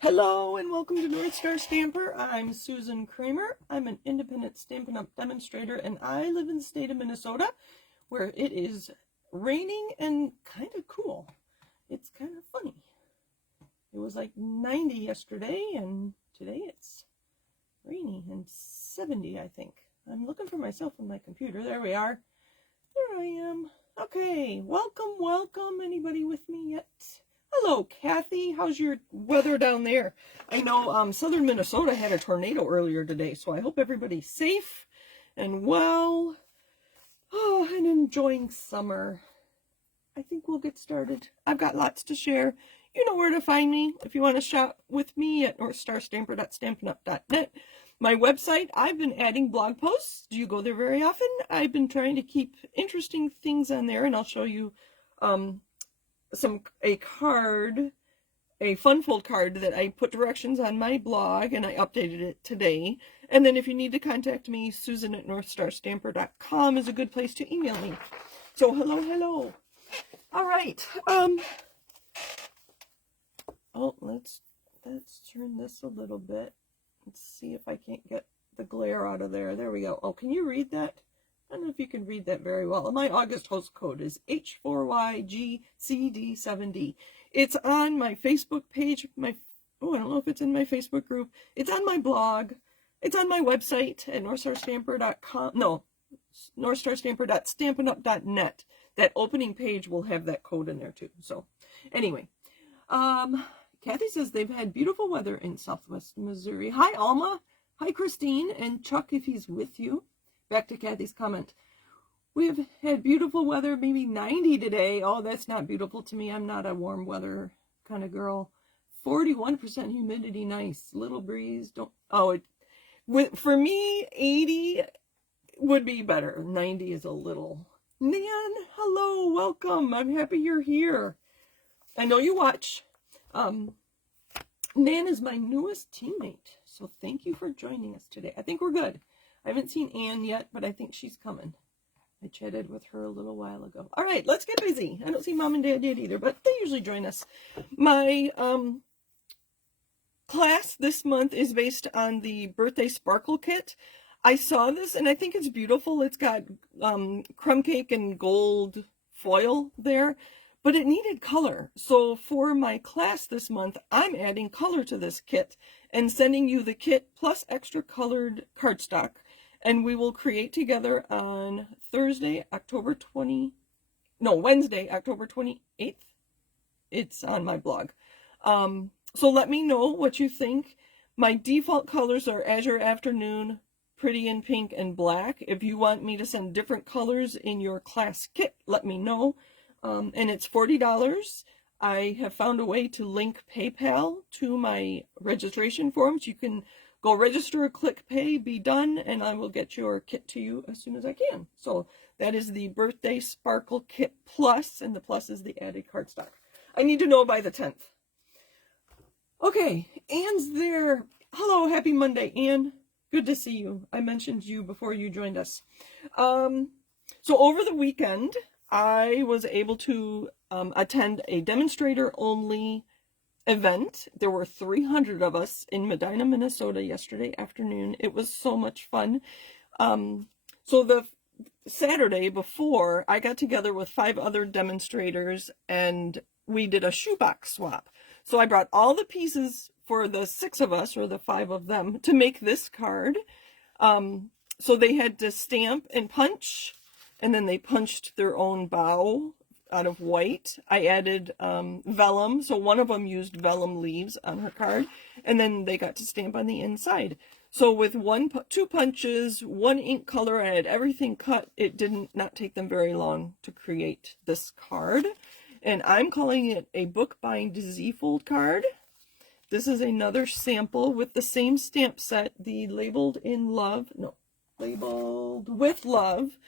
Hello and welcome to North Star Stamper. I'm Susan Kramer. I'm an independent Stampin' Up! Demonstrator and I live in the state of Minnesota where it is raining and kind of cool. It's kind of funny. It was like 90 yesterday and today it's rainy and 70, I think. I'm looking for myself on my computer. There we are. There I am. Okay, welcome. Anybody with me yet? Hello, Kathy. How's your weather down there? I know southern Minnesota had a tornado earlier today, so I hope everybody's safe and well. Oh, and enjoying summer. I think we'll get started. I've got lots to share. You know where to find me if you want to shop with me at northstarstamper.stampinup.net. My website, I've been adding blog posts. Do you go there very often? I've been trying to keep interesting things on there, and I'll show you a fun fold card that I put directions on my blog, and I updated it today. And then if you need to contact me, Susan at northstarstamper.com is a good place to email me. So hello. All right. Oh, let's turn this a little bit. Let's see if I can't get the glare out of there. There we go. Oh, can you read that? I don't know if you can read that very well. My August host code is H4YGCD7D. It's on my Facebook page. I don't know if it's in my Facebook group. It's on my blog. It's on my website at northstarstamper.com. No, northstarstamper.stampinup.net. That opening page will have that code in there too. So anyway, Kathy says they've had beautiful weather in Southwest Missouri. Hi, Alma. Hi, Christine. And Chuck, if he's with you. Back to Kathy's comment. We've had beautiful weather, maybe 90 today. Oh, that's not beautiful to me. I'm not a warm weather kind of girl. 41% humidity, nice. Little breeze. For me, 80 would be better. 90 is a little. Nan, hello, welcome. I'm happy you're here. I know you watch. Nan is my newest teammate, so thank you for joining us today. I think we're good. I haven't seen Anne yet, but I think she's coming. I chatted with her a little while ago. All right, let's get busy. I don't see Mom and Dad yet either, but they usually join us. My class this month is based on the Birthday Sparkle Kit. I saw this, and I think it's beautiful. It's got crumb cake and gold foil there, but it needed color. So for my class this month, I'm adding color to this kit and sending you the kit plus extra colored cardstock. And we will create together on Wednesday, October 28th. It's on my blog. So let me know what you think. My default colors are Azure Afternoon, Pretty in Pink, and Black. If you want me to send different colors in your class kit, let me know. And it's $40. I have found a way to link PayPal to my registration forms. You can go register, click pay, be done, and I will get your kit to you as soon as I can. So that is the Birthday Sparkle Kit Plus, and the plus is the added cardstock. I need to know by the 10th. Okay, Anne's there. Hello, happy Monday, Anne. Good to see you. I mentioned you before you joined us. So over the weekend, I was able to attend a demonstrator-only event. There were 300 of us in Medina, Minnesota yesterday afternoon. It was so much fun. So the Saturday before, I got together with 5 other demonstrators and we did a shoebox swap. So I brought all the pieces for the 6 of us, or the 5 of them, to make this card. So they had to stamp and punch, and then they punched their own bow out of white. I added vellum, so one of them used vellum leaves on her card, and then they got to stamp on the inside. So with 2 punches, 1 ink color, I had everything cut. It did not take them very long to create this card, and I'm calling it a bookbind Z-fold card. This is another sample with the same stamp set, the Labeled with Love.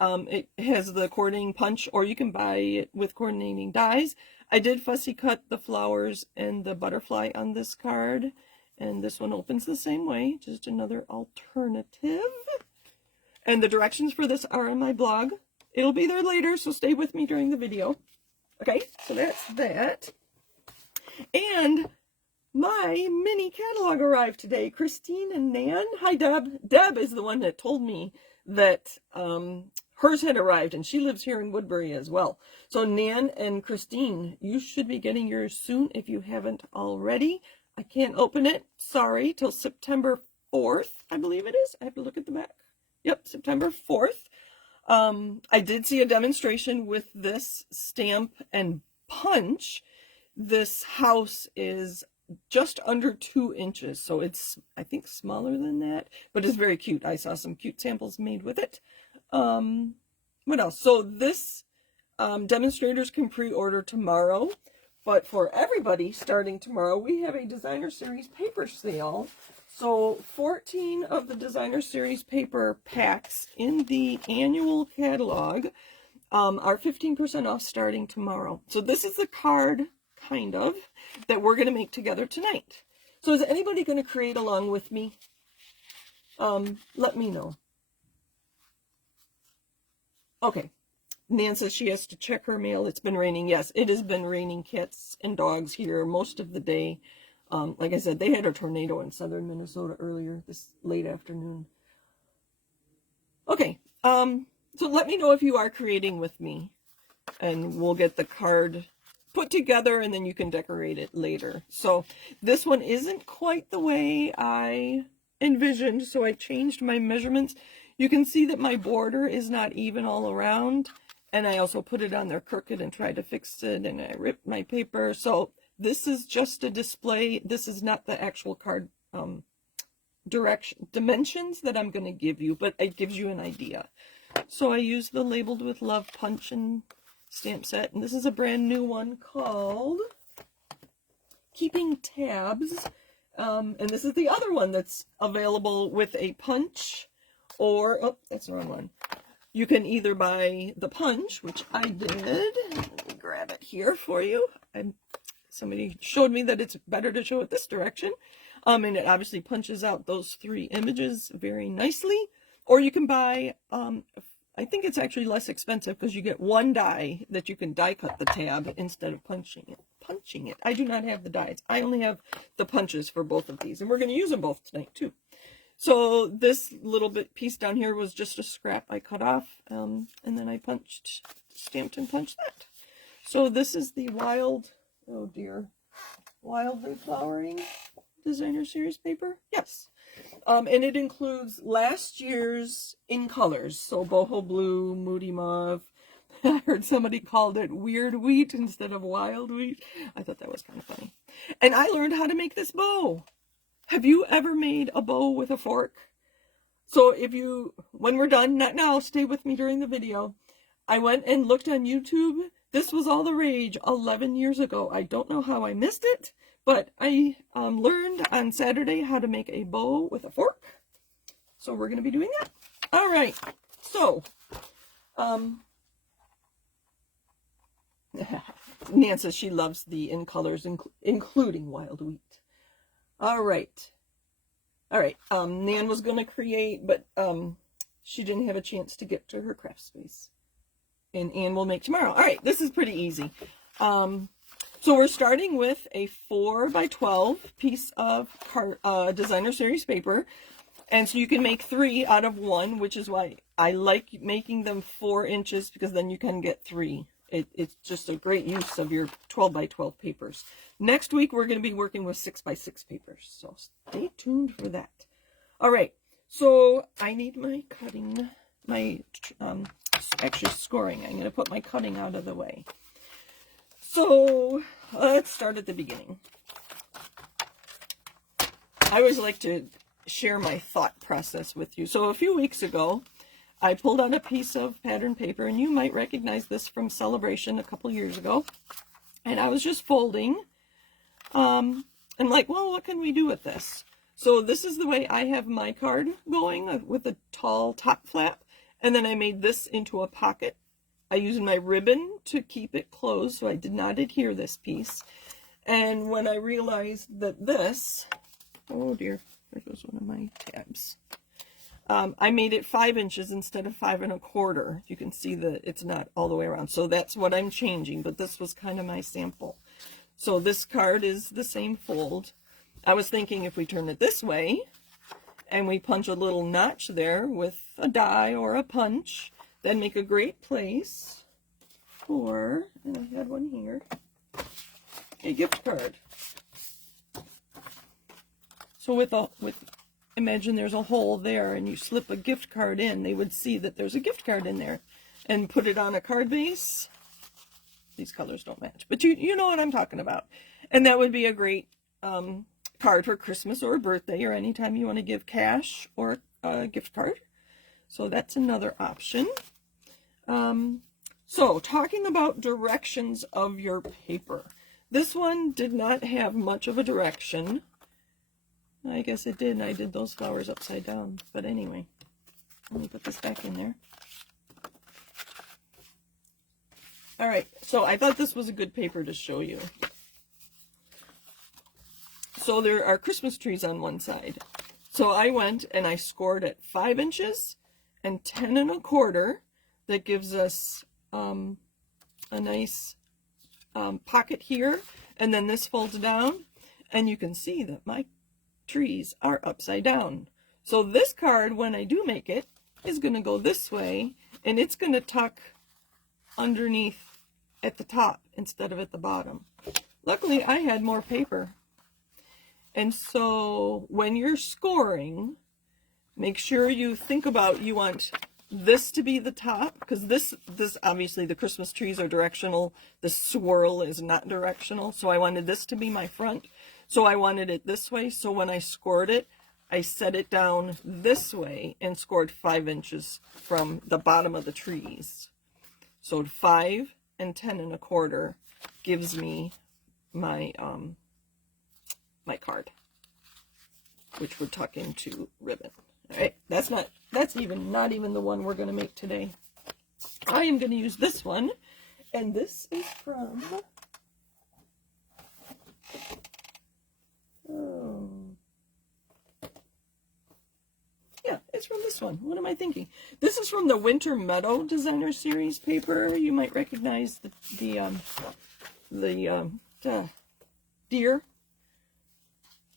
It has the coordinating punch, or you can buy it with coordinating dies. I did fussy cut the flowers and the butterfly on this card, and this one opens the same way, just another alternative. And the directions for this are on my blog. It'll be there later, so stay with me during the video. Okay, so that's that. And my mini catalog arrived today. Christine and Nan. Hi, Deb. Deb is the one that told me that hers had arrived, and she lives here in Woodbury as well. So Nan and Christine, you should be getting yours soon if you haven't already. I can't open it, sorry, till September 4th, I believe it is. I have to look at the back. Yep, September 4th. I did see a demonstration with this stamp and punch. This house is just under 2 inches, so it's, I think, smaller than that, but it's very cute. I saw some cute samples made with it. What else? So this demonstrators can pre-order tomorrow, but for everybody starting tomorrow, we have a designer series paper sale. So 14 of the designer series paper packs in the annual catalog are 15% off starting tomorrow. So this is the card, kind of, that we're going to make together tonight. So is anybody going to create along with me? Let me know. Okay. Nan says she has to check her mail. It's been raining. Yes, it has been raining cats and dogs here most of the day. Like I said, they had a tornado in southern Minnesota earlier this late afternoon. Okay. So let me know if you are creating with me, and we'll get the card put together, and then you can decorate it later. So this one isn't quite the way I envisioned, so I changed my measurements. You can see that my border is not even all around, and I also put it on there crooked and tried to fix it, and I ripped my paper. So this is just a display. This is not the actual card dimensions that I'm going to give you, but it gives you an idea. So I used the Labeled with Love punch and stamp set, and this is a brand new one called Keeping Tabs, and this is the other one that's available with a punch, or, oh, that's the wrong one. You can either buy the punch, which I did. Let me grab it here for you. Somebody showed me that it's better to show it this direction, and it obviously punches out those 3 images very nicely. Or you can buy, I think it's actually less expensive because you get 1 die that you can die cut the tab instead of punching it. I do not have the dies. I only have the punches for both of these, and we're going to use them both tonight too. So this little bit piece down here was just a scrap I cut off, and then I stamped and punched that. So this is the Wildly Flowering designer series paper. Yes. And it includes last year's in colors. So boho blue, moody mauve. I heard somebody called it weird wheat instead of wild wheat. I thought that was kind of funny. And I learned how to make this bow. Have you ever made a bow with a fork? So when we're done, not now, stay with me during the video. I went and looked on YouTube. This was all the rage 11 years ago. I don't know how I missed it, but I learned on Saturday how to make a bow with a fork. So we're going to be doing that. All right. So, Nan says she loves the in colors, including wild wheat. All right. Nan was going to create, but she didn't have a chance to get to her craft space. And Anne will make tomorrow. All right, this is pretty easy. So we're starting with a 4x12 piece of designer series paper. And so you can make 3 out of 1, which is why I like making them 4 inches, because then you can get 3. It's just a great use of your 12x12 papers. Next week, we're going to be working with 6x6 papers. So stay tuned for that. All right, so I need my cutting, actually scoring. I'm going to put my cutting out of the way. So let's start at the beginning. I always like to share my thought process with you. So a few weeks ago, I pulled out a piece of pattern paper, and you might recognize this from Celebration a couple years ago. And I was just folding. I'm like, well, what can we do with this? So this is the way I have my card going, with a tall top flap. And then I made this into a pocket. I used my ribbon to keep it closed, so I did not adhere this piece. And when I realized that this, oh dear, there goes one of my tabs. I made it 5 inches instead of 5 1/4. You can see that it's not all the way around. So that's what I'm changing, but this was kind of my sample. So this card is the same fold. I was thinking if we turn it this way and we punch a little notch there with a die or a punch, that'd make a great place for, and I had one here, a gift card. So imagine there's a hole there and you slip a gift card in, they would see that there's a gift card in there. And put it on a card base. These colors don't match, but you know what I'm talking about. And that would be a great card for Christmas or a birthday or anytime you want to give cash or a gift card. So that's another option. So talking about directions of your paper. This one did not have much of a direction. I guess it did. I did those flowers upside down. But anyway, let me put this back in there. All right, so I thought this was a good paper to show you. So there are Christmas trees on one side. So I went and I scored at 5 inches and 10 1/4. That gives us a nice pocket here. And then this folds down. And you can see that my trees are upside down. So this card, when I do make it, is going to go this way. And it's going to tuck underneath at the top instead of at the bottom. Luckily, I had more paper. And so when you're scoring, make sure you think about, you want this to be the top, because this obviously the Christmas trees are directional. The swirl is not directional. So I wanted this to be my front. So I wanted it this way. So when I scored it, I set it down this way and scored 5 inches from the bottom of the trees. So 5 and 10 1/4 gives me my my card, which would tuck into ribbon. All right, that's not even the one we're going to make today. I am going to use this one, and this is from yeah, it's from this one. What am I thinking? This is from the Winter Meadow Designer Series paper. You might recognize the deer.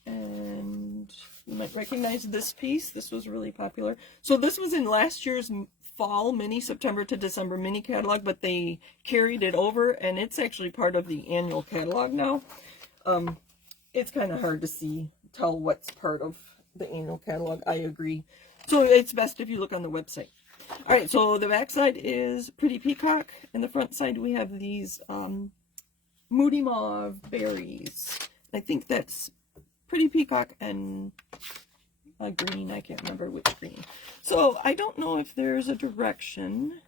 And you might recognize this piece. This was really popular. So this was in last year's fall mini, September to December mini catalog, but they carried it over, and it's actually part of the annual catalog now. It's kind of hard to tell what's part of the annual catalog. I agree. So it's best if you look on the website. All right, so the back side is Pretty Peacock, and the front side we have these Moody Mauve berries. I think that's Pretty Peacock and a green. I can't remember which green. So I don't know if there's a direction.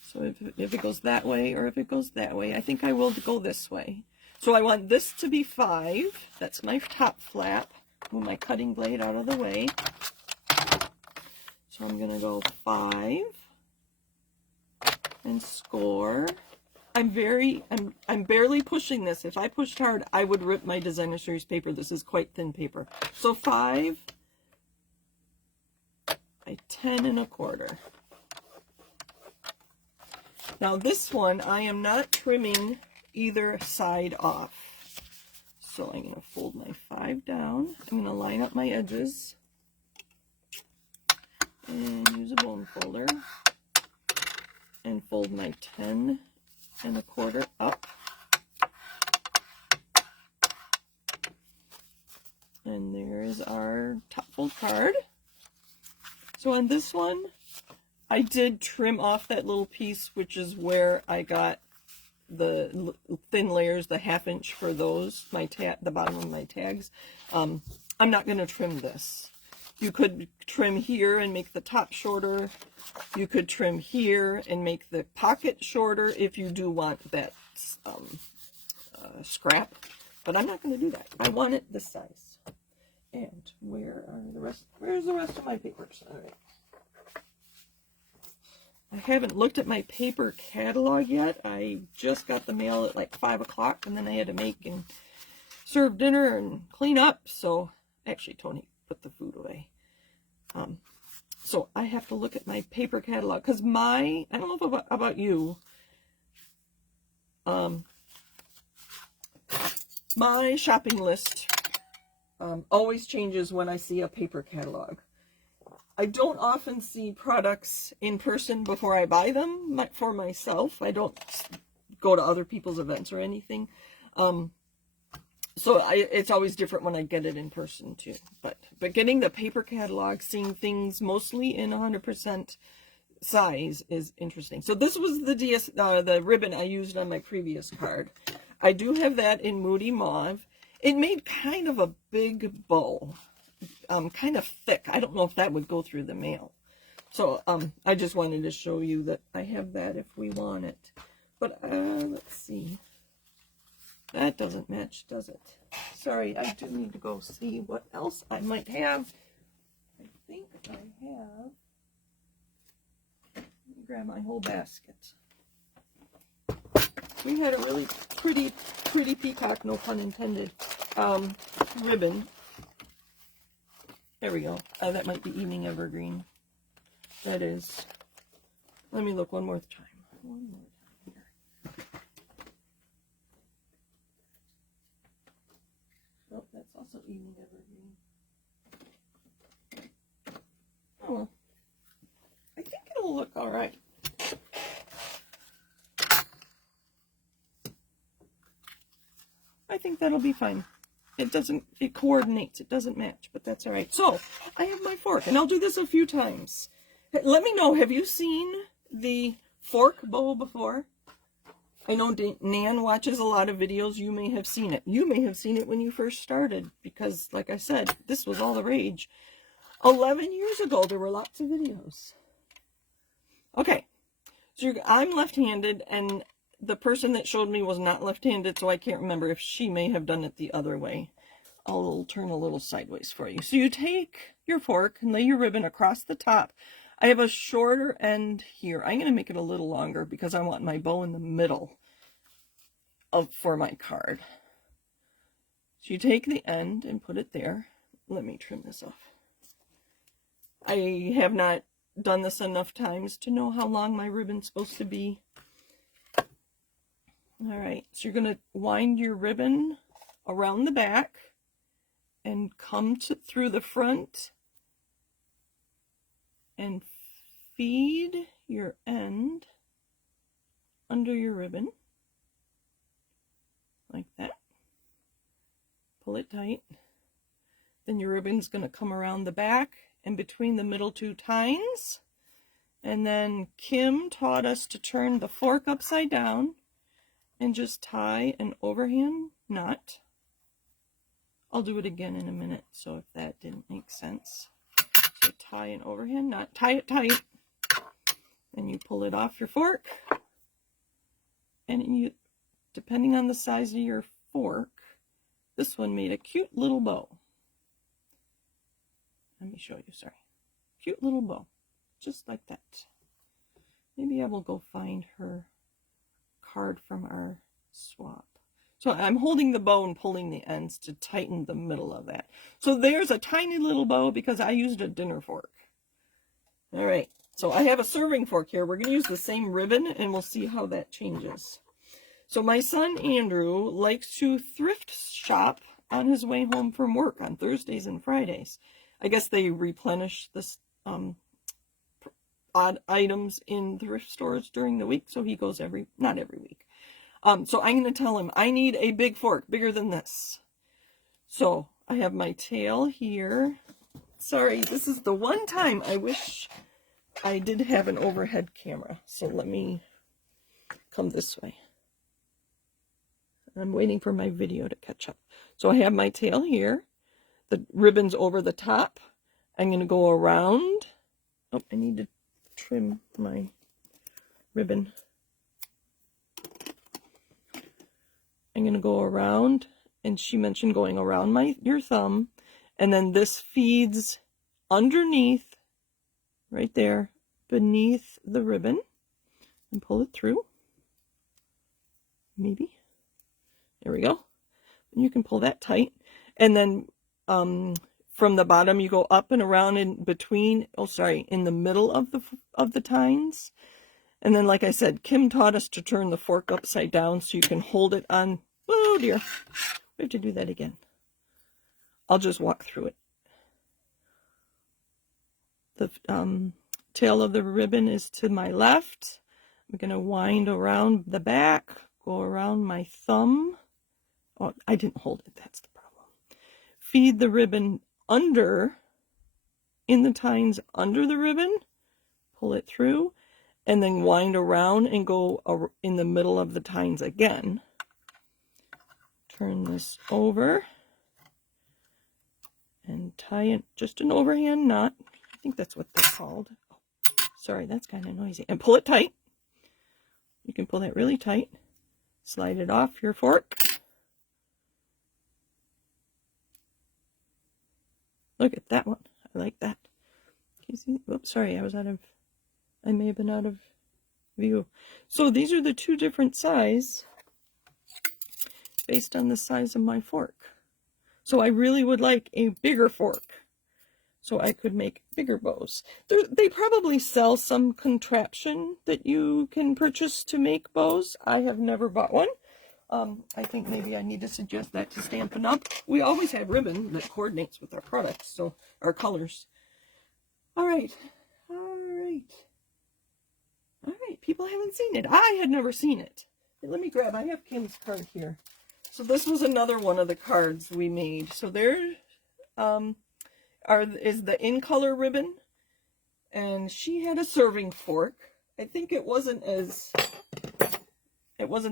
So if it goes that way or if it goes that way, I think I will go this way. So I want this to be 5. That's my top flap. Move my cutting blade out of the way. So I'm going to go 5 and score. I'm barely pushing this. If I pushed hard, I would rip my Designer Series paper. This is quite thin paper. So 5 by 10 1/4. Now this one, I am not trimming either side off. So I'm going to fold my 5 down. I'm going to line up my edges and use a bone folder and fold my 10 1/4 up. And there's our top fold card. So on this one, I did trim off that little piece, which is where I got the thin layers, the 1/2 inch for those, the bottom of my tags. I'm not going to trim this. You could trim here and make the top shorter. You could trim here and make the pocket shorter if you do want that scrap. But I'm not going to do that. I want it this size. And where's the rest of my papers? All right. I haven't looked at my paper catalog yet. I just got the mail at like 5 o'clock, and then I had to make and serve dinner and clean up. So actually, Tony put the food away. So I have to look at my paper catalog, because I don't know about you, my shopping list always changes when I see a paper catalog. I don't often see products in person before I buy them for myself. I don't go to other people's events or anything. So it's always different when I get it in person too. But getting the paper catalog, seeing things mostly in 100% size is interesting. So this was the ribbon I used on my previous card. I do have that in Moody Mauve. It made kind of a big bow, kind of thick. I don't know if that would go through the mail. So I just wanted to show you that I have that if we want it. But let's see. That doesn't match, does it? Sorry, I do need to go see what else I might have. I think I have. Let me grab my whole basket. We had a really pretty peacock, no pun intended, ribbon. There we go. That might be Evening Evergreen. That is. Let me look one more time. One more time here. Oh, that's also Evening Evergreen. Oh, well. I think it'll look all right. I think that'll be fine. It coordinates, it doesn't match, but that's all right. So, I have my fork, and I'll do this a few times. Let me know, have you seen the fork bow before? I know Nan watches a lot of videos. You may have seen it. You may have seen it when you first started, because, like I said, this was all the rage. 11 years ago, there were lots of videos. Okay, so I'm left-handed, and the person that showed me was not left-handed, so I can't remember if she may have done it the other way. I'll turn a little sideways for you. So you take your fork and lay your ribbon across the top. I have a shorter end here. I'm going to make it a little longer because I want my bow in the middle for my card. So you take the end and put it there. Let me trim this off. I have not done this enough times to know how long my ribbon's supposed to be. All right, so you're going to wind your ribbon around the back and come through the front and feed your end under your ribbon like that. Pull it tight. Then your ribbon's going to come around the back and between the middle two tines. And then Kim taught us to turn the fork upside down and just tie an overhand knot. I'll do it again in a minute, so if that didn't make sense. So tie an overhand knot, tie it tight, and you pull it off your fork. And you, depending on the size of your fork, this one made a cute little bow. Let me show you, sorry. Cute little bow, just like that. Maybe I will go find her card from our swap. So I'm holding the bow and pulling the ends to tighten the middle of that. So there's a tiny little bow because I used a dinner fork. All right, so I have a serving fork here. We're going to use the same ribbon and we'll see how that changes. So my son Andrew likes to thrift shop on his way home from work on Thursdays and Fridays. I guess they replenish this odd items in thrift stores during the week, so he goes not every week. So I'm going to tell him, I need a big fork, bigger than this. So I have my tail here. Sorry, this is the one time I wish I did have an overhead camera. So let me come this way. I'm waiting for my video to catch up. So I have my tail here. The ribbon's over the top. I'm going to go around. Oh, I need to trim my ribbon. I'm going to go around, and she mentioned going around your thumb, and then this feeds underneath, right there, beneath the ribbon, and pull it through. Maybe. There we go. And you can pull that tight, and then from the bottom you go up and around in between, in the middle of the tines. And then, like I said, Kim taught us to turn the fork upside down so you can hold it on, oh dear, we have to do that again, I'll just walk through it. The tail of the ribbon is to my left. I'm going to wind around the back, go around my thumb. Oh, I didn't hold it, that's the problem. Feed the ribbon under, in the tines under the ribbon, pull it through, and then wind around and go in the middle of the tines again. Turn this over and tie it, just an overhand knot. I think that's what they're called. Oh, sorry, that's kind of noisy. And pull it tight. You can pull that really tight. Slide it off your fork. Look at that one. I like that. Can you see? Oops, sorry, I may have been out of view. So these are the two different sizes based on the size of my fork. So I really would like a bigger fork so I could make bigger bows. They probably sell some contraption that you can purchase to make bows. I have never bought one. I think maybe I need to suggest that to Stampin' Up. We always have ribbon that coordinates with our products, so our colors. All right. People haven't seen it. I had never seen it. Let me grab, I have Kim's card here. So this was another one of the cards we made. So there is the in color ribbon, and she had a serving fork. I think it wasn't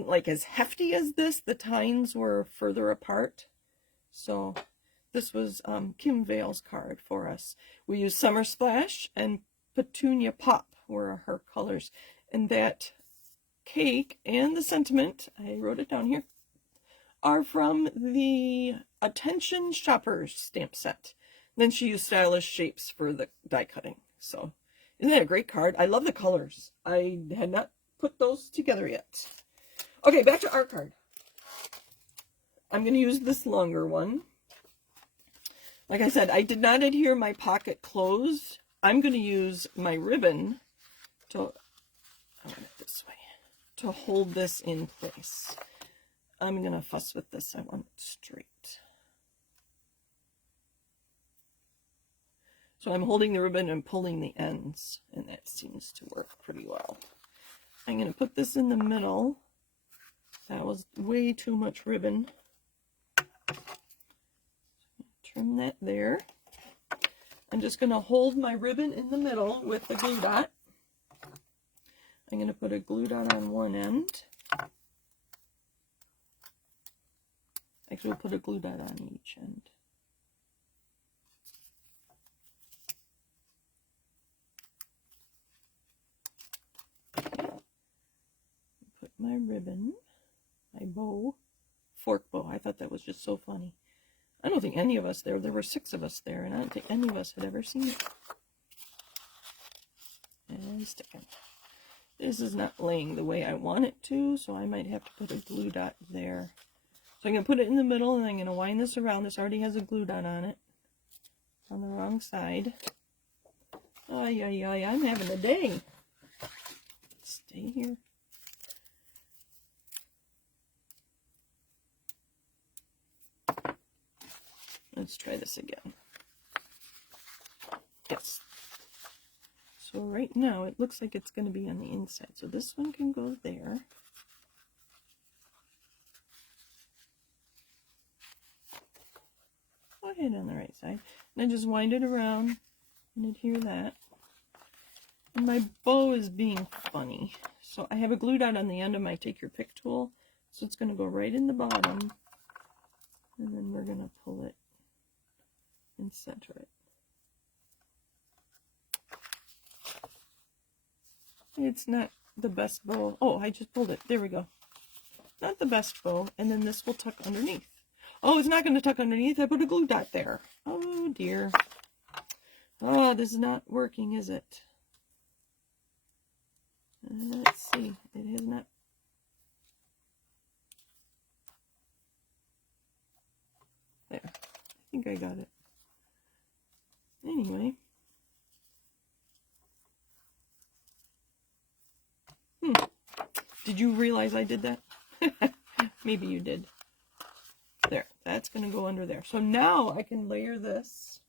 like as hefty as this. The tines were further apart. So this was Kim Vale's card for us. We used Summer Splash and Petunia Pop were her colors. And that cake and the sentiment, I wrote it down here, are from the Attention Shoppers stamp set. Then she used Stylish Shapes for the die cutting. So isn't that a great card? I love the colors. I had not put those together yet. Okay, back to our card. I'm going to use this longer one. Like I said, I did not adhere my pocket closed. I'm going to use my ribbon to, I'll get it this way, to hold this in place. I'm going to fuss with this. I want it straight. So I'm holding the ribbon and pulling the ends, and that seems to work pretty well. I'm going to put this in the middle. That was way too much ribbon. Trim that there. I'm just going to hold my ribbon in the middle with the glue dot. I'm going to put a glue dot on one end. Actually, we'll put a glue dot on each end. Put my ribbon, my bow, fork bow. I thought that was just so funny. I don't think any of us there were 6 of us there, and I don't think any of us had ever seen it. And stick it. This is not laying the way I want it to, so I might have to put a glue dot there. So I'm going to put it in the middle, and I'm going to wind this around. This already has a glue dot on it. On the wrong side. Ay, ay, ay, I'm having a day. Stay here. Let's try this again. Yes. So right now it looks like it's going to be on the inside. So this one can go there. Go ahead on the right side. And I just wind it around and adhere that. And my bow is being funny. So I have a glue dot on the end of my Take Your Pick tool. So it's going to go right in the bottom. And then we're going to pull it and center it. It's not the best bow. Oh, I just pulled it. There we go. Not the best bow. And then this will tuck underneath. Oh, it's not going to tuck underneath. I put a glue dot there. Oh, dear. Oh, this is not working, is it? Let's see. It has not. There. I think I got it. Anyway. Did you realize I did that? Maybe you did. There. That's going to go under there. So now I can layer this.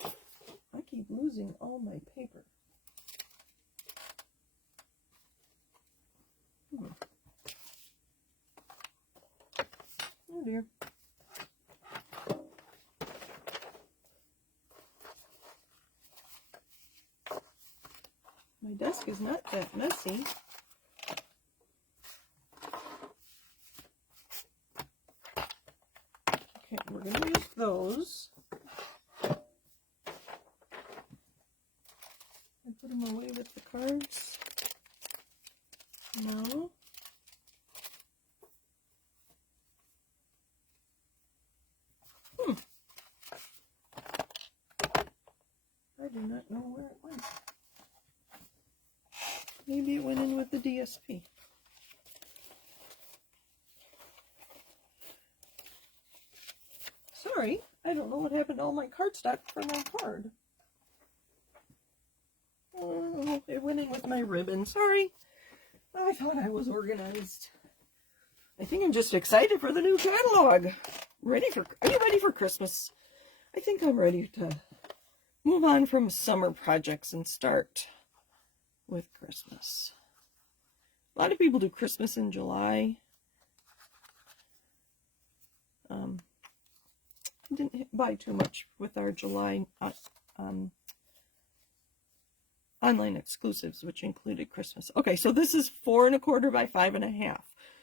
I keep losing all my paper. Oh dear. My desk is not that messy. Okay, we're going to use those. I put them away with the cards. No. I do not know where it went. Maybe it went in with the DSP. Sorry, I don't know what happened to all my cardstock for my card. Oh, it went in with my ribbon. Sorry. I thought I was organized. I think I'm just excited for the new catalog. Are you ready for Christmas? I think I'm ready to move on from summer projects and start with Christmas. A lot of people do Christmas in July. I didn't buy too much with our July online exclusives, which included Christmas. Okay, so this is 4 1/4 by 5 1/2.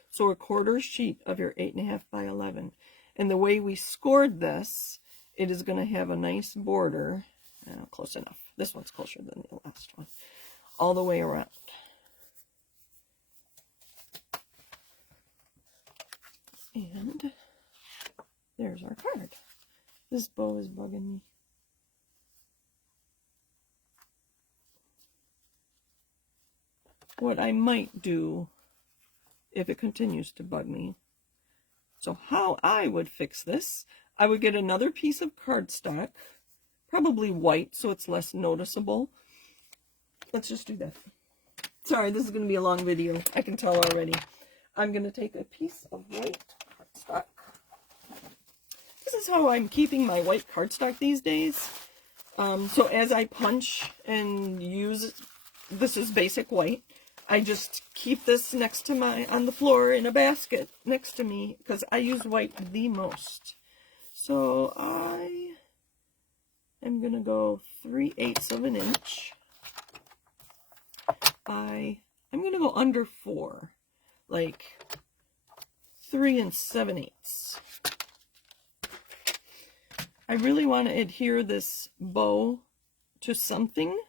So a quarter sheet of your 8 1/2 by 11. And the way we scored this, it is going to have a nice border. Close enough. This one's closer than the last one. All the way around. And there's our card. This bow is bugging me. What I might do if it continues to bug me. So how I would fix this, I would get another piece of cardstock, probably white so it's less noticeable. Let's just do that. Sorry, this is going to be a long video. I can tell already. I'm going to take a piece of white cardstock. This is how I'm keeping my white cardstock these days. So as I punch and use, this is basic white. I just keep this next to on the floor in a basket next to me because I use white the most. So I am going to go 3/8 of an inch. I'm going to go under 4, like 3 7/8. I really want to adhere this bow to something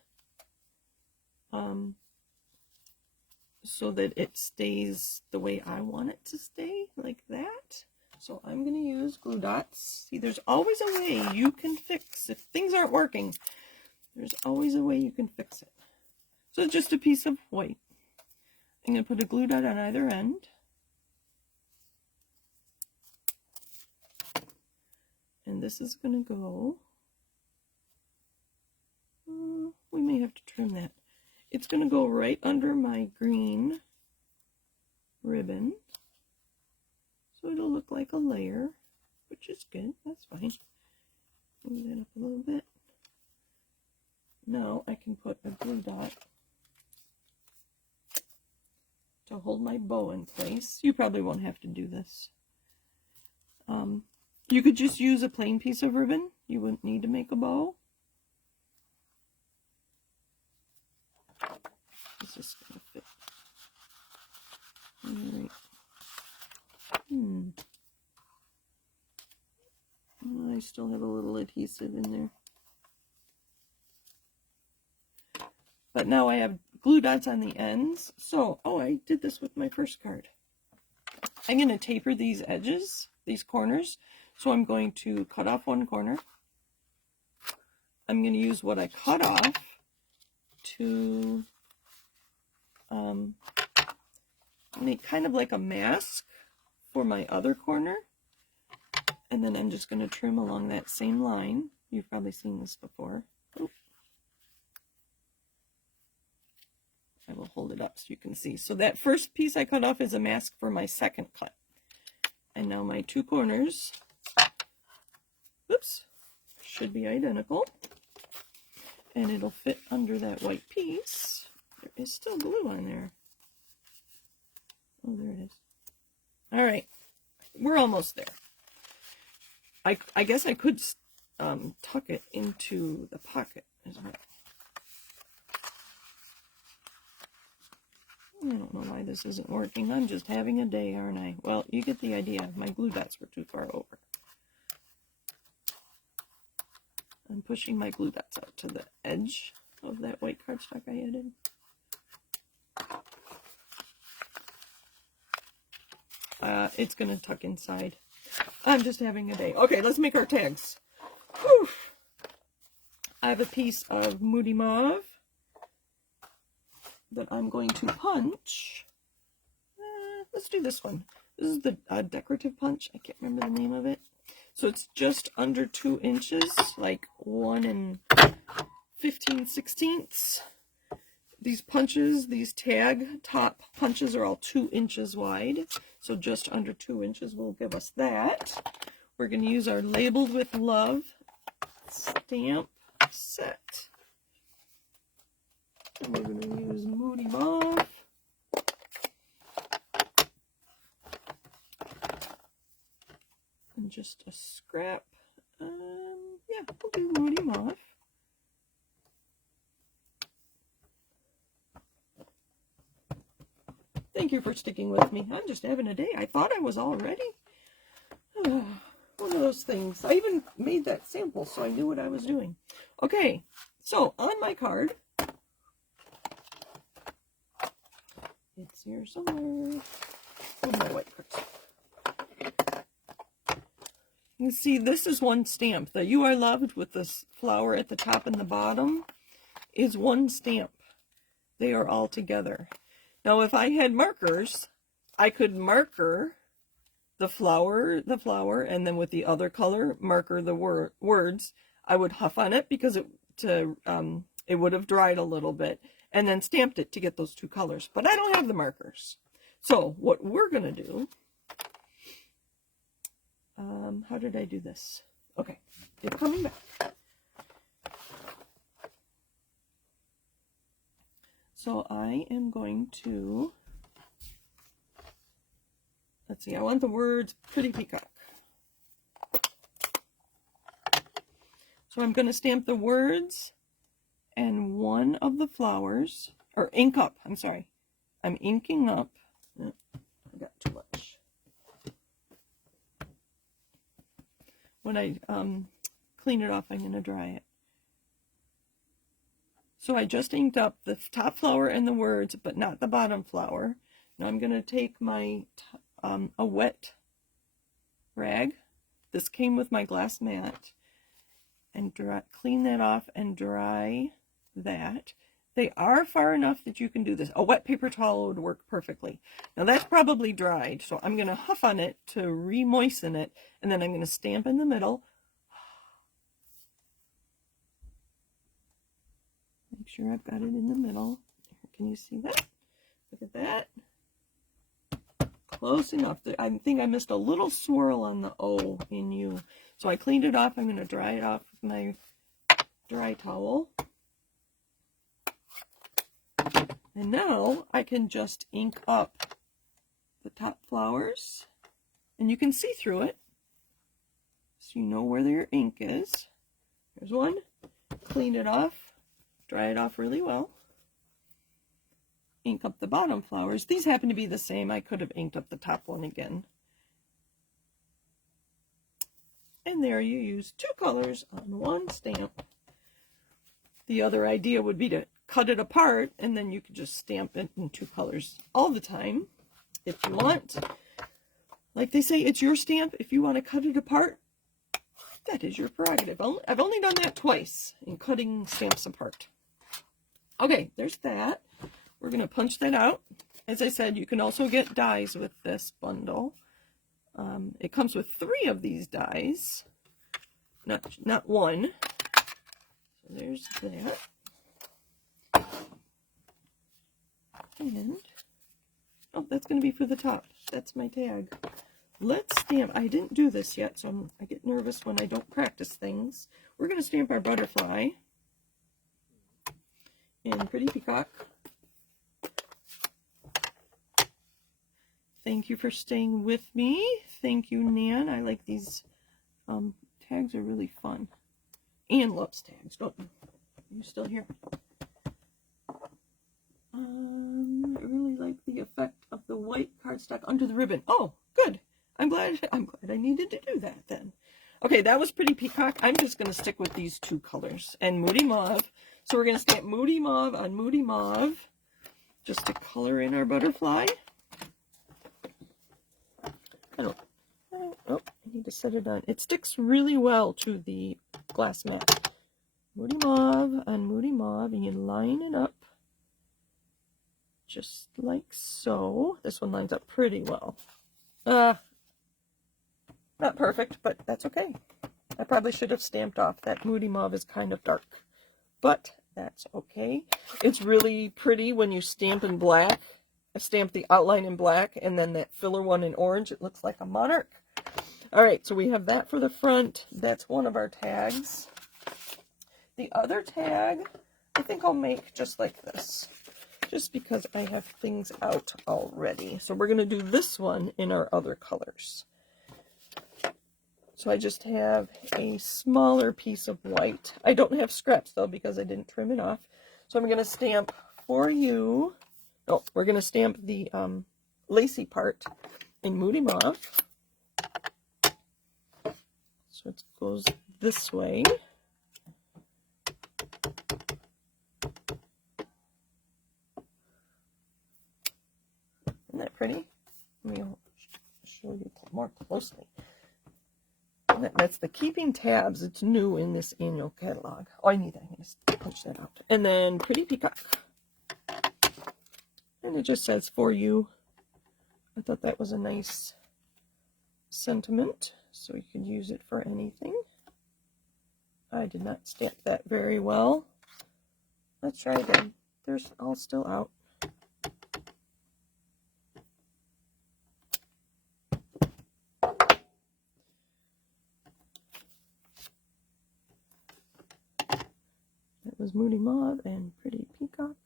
so that it stays the way I want it to stay, like that. So I'm going to use glue dots. See, there's always a way you can fix. If things aren't working, there's always a way you can fix it. So just a piece of white. I'm going to put a glue dot on either end. And this is going to go, we may have to trim that. It's going to go right under my green ribbon. So it'll look like a layer, which is good. That's fine. Move that up a little bit. Now I can put a glue dot to hold my bow in place. You probably won't have to do this. You could just use a plain piece of ribbon. You wouldn't need to make a bow. Is this going to fit? All right. I still have a little adhesive in there. But now I have glue dots on the ends. So, I did this with my first card. I'm going to taper these edges, these corners. So I'm going to cut off one corner. I'm going to use what I cut off to make kind of like a mask for my other corner. And then I'm just going to trim along that same line. You've probably seen this before. Oop. I will hold it up so you can see. So that first piece I cut off is a mask for my second cut. And now my two corners oops, should be identical. And it'll fit under that white piece. There is still glue on there. Oh, there it is. All right, we're almost there. I guess I could tuck it into the pocket as well. I don't know why this isn't working. I'm just having a day, aren't I? Well, you get the idea. My glue dots were too far over. I'm pushing my glue dots out to the edge of that white cardstock I added. It's going to tuck inside. I'm just having a day. Okay, let's make our tags. Whew. I have a piece of Moody Mauve that I'm going to punch. Let's do this one. This is the decorative punch. I can't remember the name of it. So it's just under 2 inches, like 1 15/16. These punches, these tag top punches are all 2 inches wide. So just under 2 inches will give us that. We're going to use our Labeled with Love stamp set. And we're going to use Moody Mauve. And just a scrap. Yeah, we'll do Moody Mauve. Thank you for sticking with me. I'm just having a day. I thought I was all ready. One of those things. I even made that sample so I knew what I was doing. Okay, so on my card, it's here somewhere. Oh, my white cards. You can see this is one stamp. The You Are Loved with this flower at the top and the bottom is one stamp. They are all together. Now, if I had markers, I could marker the flower, and then with the other color, marker the words. I would huff on it because it would have dried a little bit, and then stamped it to get those 2 colors. But I don't have the markers. So what we're going to do, how did I do this? Okay, it's coming back. So I am going to, let's see, I want the words Pretty Peacock. So I'm going to stamp the words and one of the flowers, or ink up, I'm sorry. I'm inking up. Oh, I got too much. When I clean it off, I'm going to dry it. So I just inked up the top flower and the words, but not the bottom flower. Now I'm going to take my a wet rag. This came with my glass mat, and clean that off and dry that. They are far enough that you can do this. A wet paper towel would work perfectly. Now that's probably dried, so I'm going to huff on it to re-moisten it, and then I'm going to stamp in the middle. Make sure I've got it in the middle. Can you see that? Look at that. Close enough. I think I missed a little swirl on the O in you. So I cleaned it off. I'm going to dry it off with my dry towel. And now I can just ink up the top flowers. And you can see through it, so you know where your ink is. There's one. Clean it off. Dry it off really well. Ink up the bottom flowers. These happen to be the same. I could have inked up the top one again. And there you use 2 colors on one stamp. The other idea would be to cut it apart, and then you could just stamp it in 2 colors all the time if you want. Like they say, it's your stamp. If you want to cut it apart, that is your prerogative. I've only done that twice in cutting stamps apart. Okay, there's that. We're going to punch that out. As I said, you can also get dies with this bundle. It comes with 3 of these dies, not one. So there's that. And, oh, that's going to be for the top. That's my tag. Let's stamp. I didn't do this yet, so I get get nervous when I don't practice things. We're going to stamp our butterfly in Pretty Peacock. Thank you for staying with me. Thank you, Nan. I like these tags are really fun. Anne loves tags, don't you? Are you still here? I really like the effect of the white cardstock under the ribbon. Oh, good. I'm glad I needed to do that then. Okay, that was Pretty Peacock. I'm just going to stick with these two colors and Moody Mauve. So we're going to stamp Moody Mauve on Moody Mauve just to color in our butterfly. I need to set it on. It sticks really well to the glass mat. Moody Mauve on Moody Mauve, and you line it up just like so. This one lines up pretty well. Not perfect, but that's okay. I probably should have stamped off. That Moody Mauve is kind of dark, but that's okay. It's really pretty when you stamp in black. I stamped the outline in black, and then that filler one in orange. It looks like a monarch. All right, so we have that for the front. That's one of our tags. The other tag, I think I'll make just like this, just because I have things out already. So we're going to do this one in our other colors. So I just have a smaller piece of white. I don't have scraps, though, because I didn't trim it off. So I'm going to stamp For You. Oh, we're going to stamp the lacy part in Moody Mauve. So it goes this way. Isn't that pretty? Let me show you more closely. And that's the Keeping Tabs. It's new in this annual catalog. Oh, I need that. I'm going to punch that out. And then Pretty Peacock. And it just says For You. I thought that was a nice sentiment, so you could use it for anything. I did not stamp that very well. Let's try again. They're all still out. That was Moody Mauve and Pretty Peacock.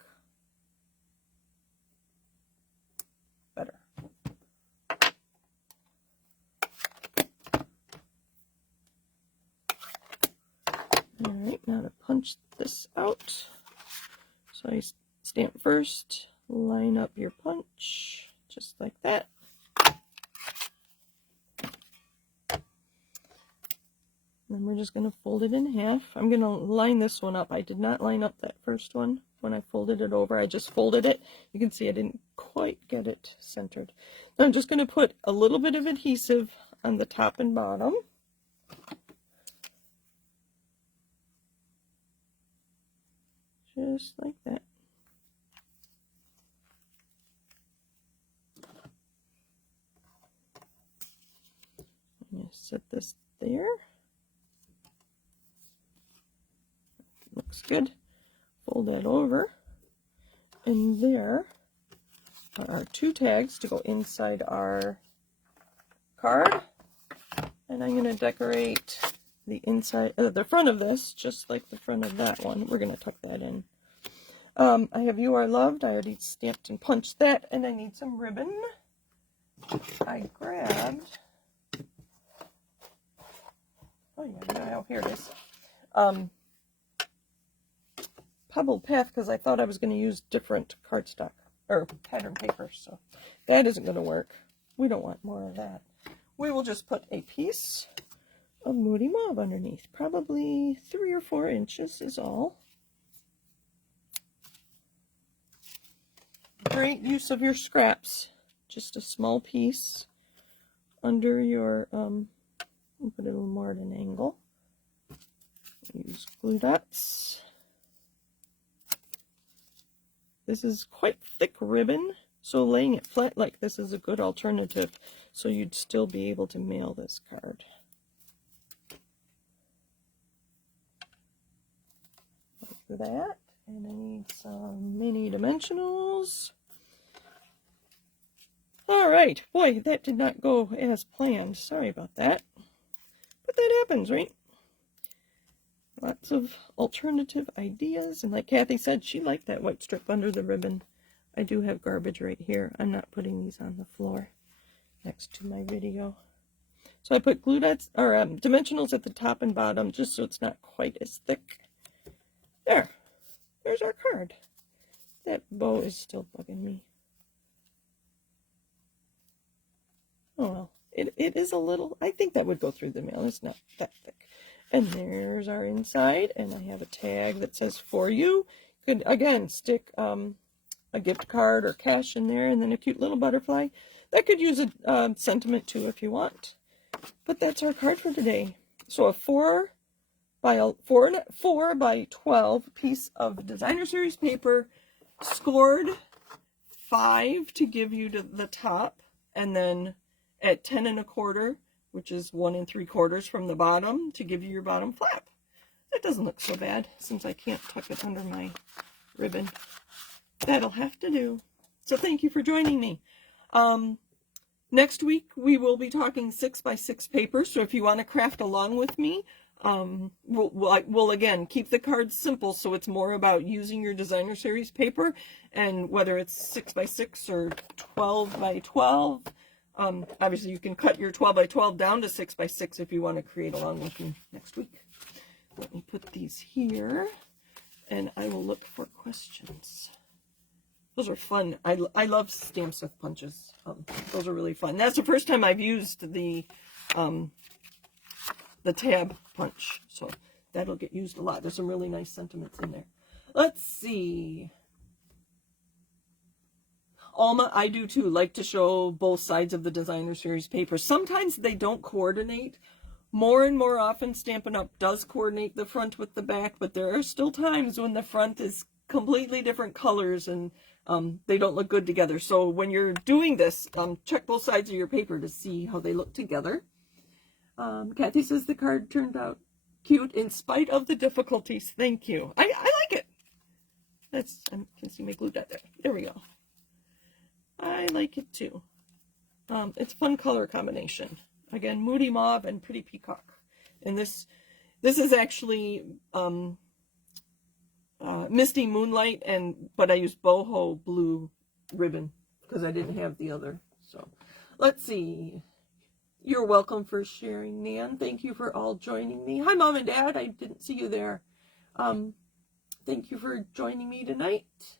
Better. Alright, now to punch this out. So I stamp first, line up your punch, just like that. Then we're just going to fold it in half. I'm going to line this one up. I did not line up that first one when I folded it over. I just folded it. You can see I didn't quite get it centered. Now I'm just going to put a little bit of adhesive on the top and bottom. Just like that. I'm going to set this there. Looks good. Fold that over. And there are our two tags to go inside our card. And I'm going to decorate the inside, the front of this, just like the front of that one. We're going to tuck that in. I have You Are Loved. I already stamped and punched that, and I need some ribbon. I grabbed, here it is. Pebbled Path, because I thought I was going to use different cardstock or pattern paper, so that isn't going to work. We don't want more of that. We will just put a piece of Moody Mauve underneath. Probably 3 or 4 inches is all. Great use of your scraps. Just a small piece under your, put it a little more at an angle. Use glue dots. This is quite thick ribbon, so laying it flat like this is a good alternative, so you'd still be able to mail this card. Like that, and I need some mini dimensionals. All right, boy, that did not go as planned. Sorry about that, but that happens, right? Lots of alternative ideas. And like Kathy said, she liked that white strip under the ribbon. I do have garbage right here. I'm not putting these on the floor next to my video. So I put glue dots, or dimensionals at the top and bottom, just so it's not quite as thick. There's our card. That bow is still bugging me. Oh well, it is a little, I think that would go through the mail. It's not that thick. And there's our inside, and I have a tag that says for you. Could, again, stick a gift card or cash in there, and then a cute little butterfly. That could use a sentiment too if you want. But that's our card for today. So a 4 by 12 piece of designer series paper, scored 5 to give you to the top, and then at 10 1/4, which is 1 3/4 from the bottom, to give you your bottom flap. That doesn't look so bad since I can't tuck it under my ribbon. That'll have to do. So thank you for joining me. Next week we will be talking 6 by 6 paper. So if you want to craft along with me, we'll again keep the cards simple, so it's more about using your designer series paper, and whether it's 6 by 6 or 12 by 12. Obviously you can cut your 12 by 12 down to 6 by 6 if you want to create along with me next week. Let me put these here, and I will look for questions. Those are fun. I love stamp stuff punches. Those are really fun. That's the first time I've used the tab punch, so that'll get used a lot. There's some really nice sentiments in there. Let's see. Alma, I do too, like to show both sides of the designer series paper. Sometimes they don't coordinate. More and more often, Stampin' Up! Does coordinate the front with the back, but there are still times when the front is completely different colors and they don't look good together. So when you're doing this, check both sides of your paper to see how they look together. Kathy says the card turned out cute in spite of the difficulties. Thank you. I like it. I can see my glue dot there. There we go. I like it too. It's a fun color combination. Again, Moody Mauve and Pretty Peacock. And this is actually Misty Moonlight, but I used boho blue ribbon because I didn't have the other. So let's see. You're welcome for sharing, Nan. Thank you for all joining me. Hi, Mom and Dad. I didn't see you there. Thank you for joining me tonight.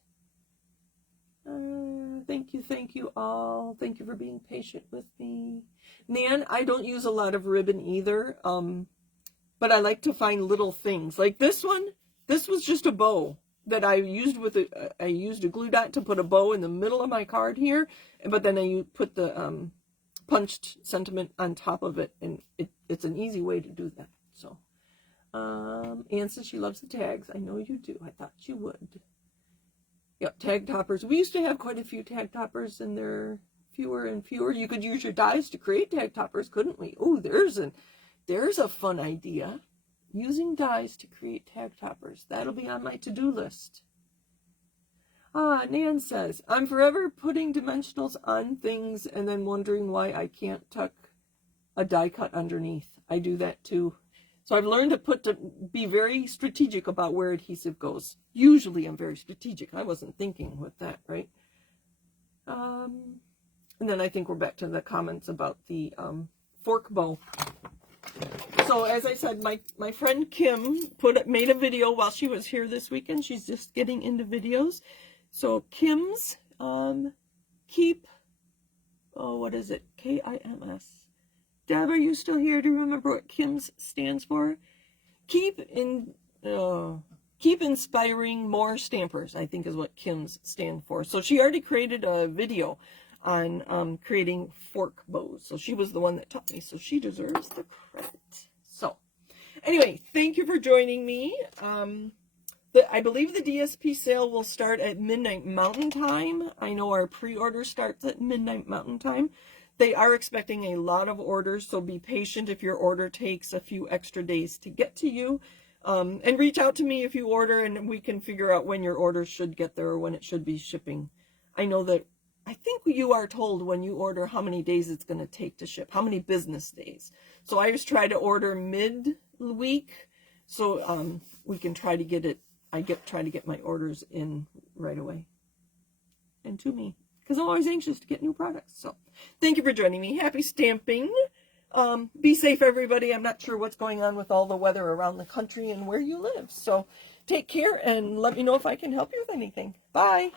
Thank you all. Thank you for being patient with me. Nan, I don't use a lot of ribbon either, but I like to find little things. Like this one, this was just a bow that I used I used a glue dot to put a bow in the middle of my card here, but then I put the punched sentiment on top of it, and it's an easy way to do that. So, Anne says she loves the tags. I know you do. I thought you would. Yep, tag toppers. We used to have quite a few tag toppers, and they're fewer and fewer. You could use your dies to create tag toppers, couldn't we? Oh, there's a fun idea. Using dies to create tag toppers. That'll be on my to-do list. Nan says, I'm forever putting dimensionals on things and then wondering why I can't tuck a die cut underneath. I do that too. So I've learned to be very strategic about where adhesive goes. Usually I'm very strategic. I wasn't thinking with that, right? And then I think we're back to the comments about the fork bow. So as I said, my friend Kim made a video while she was here this weekend. She's just getting into videos. So Kim's what is it? KIMS. Deb, are you still here? Do you remember what KIMS stands for? Keep inspiring more stampers, I think is what KIMS stand for. So she already created a video on creating fork bows. So she was the one that taught me, so she deserves the credit. So anyway, thank you for joining me. I believe the DSP sale will start at midnight Mountain Time. I know our pre-order starts at midnight Mountain Time. They are expecting a lot of orders, so be patient if your order takes a few extra days to get to you. And reach out to me if you order, and we can figure out when your order should get there or when it should be shipping. I know that I think you are told when you order how many days it's going to take to ship, how many business days. So I just try to order mid-week, so we can try to get it. Try to get my orders in right away and to me, because I'm always anxious to get new products. So thank you for joining me. Happy stamping. Be safe, everybody. I'm not sure what's going on with all the weather around the country and where you live. So take care and let me know if I can help you with anything. Bye.